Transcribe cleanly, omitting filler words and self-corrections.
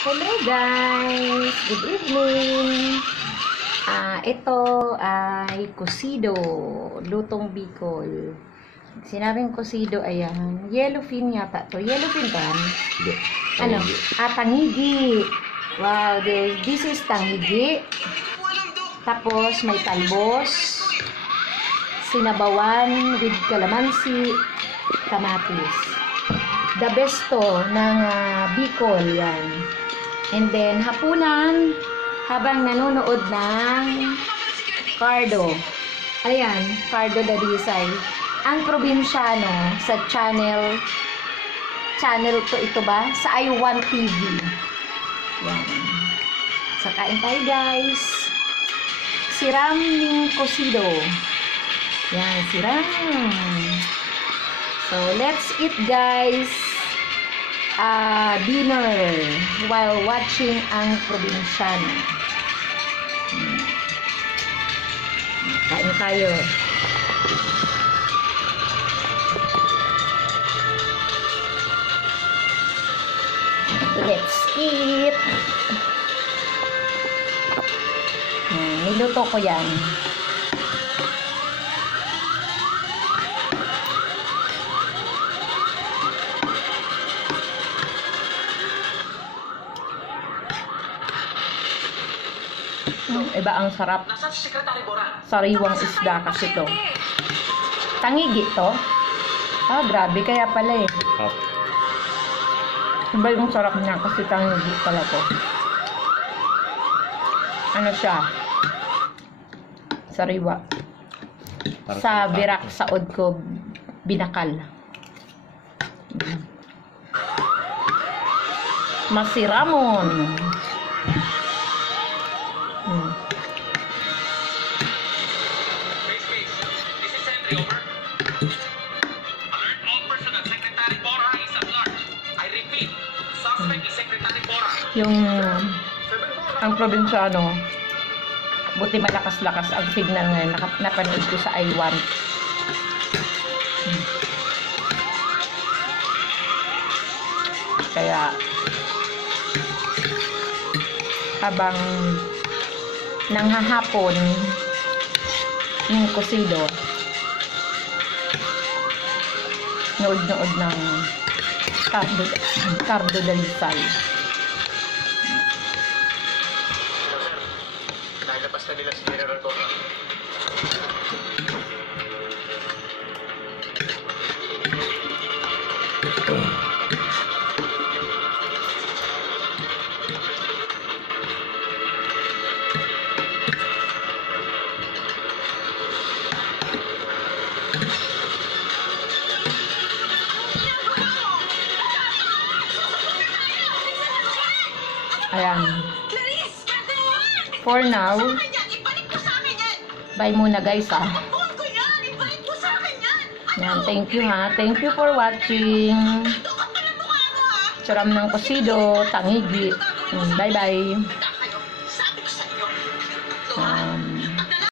Hello guys! Good evening! Ito ay cocido, lutong Bicol. Sinabing cocido, ayan. Yellowfin yata to. Yellowfin ba? Hindi. Ano? Tangigi. Wow, this is tangigi. Tapos may talbos, sinabawan with calamansi, kamatis. The best to ng Bicol yan. And then hapunan habang nanonood ng Cardo. Ayan, Cardo Dalisay. Ang probinsyano sa channel to ito ba? Sa I1 TV. Yan. So kain tayo guys. Siram ng cocido. Yan, siram. So let's eat guys. Dinner while watching ang probinsyano. Kain tayo. Let's eat. Niluto ko yan. Iba ang sarap. Sariwang isda kasi to. Tangigi to? Grabe. Kaya pala eh. Iba yung sarap niya kasi tangigi pala to. Ano siya? Sariwa. Sa birak saod ko binakal. Masiramon. Yung ang probinsyano, buti malakas-lakas ang signal ngayon. Napanood ko sa I1. Kaya habang nanghahapon ng cocido, nood-nood ng Cardo Dalisay. Nailabas na nila si General Torra. Ayan. For now, bye muna guys Yan, thank you Thank you for watching. Siram ng cocido, tangigi. Bye bye.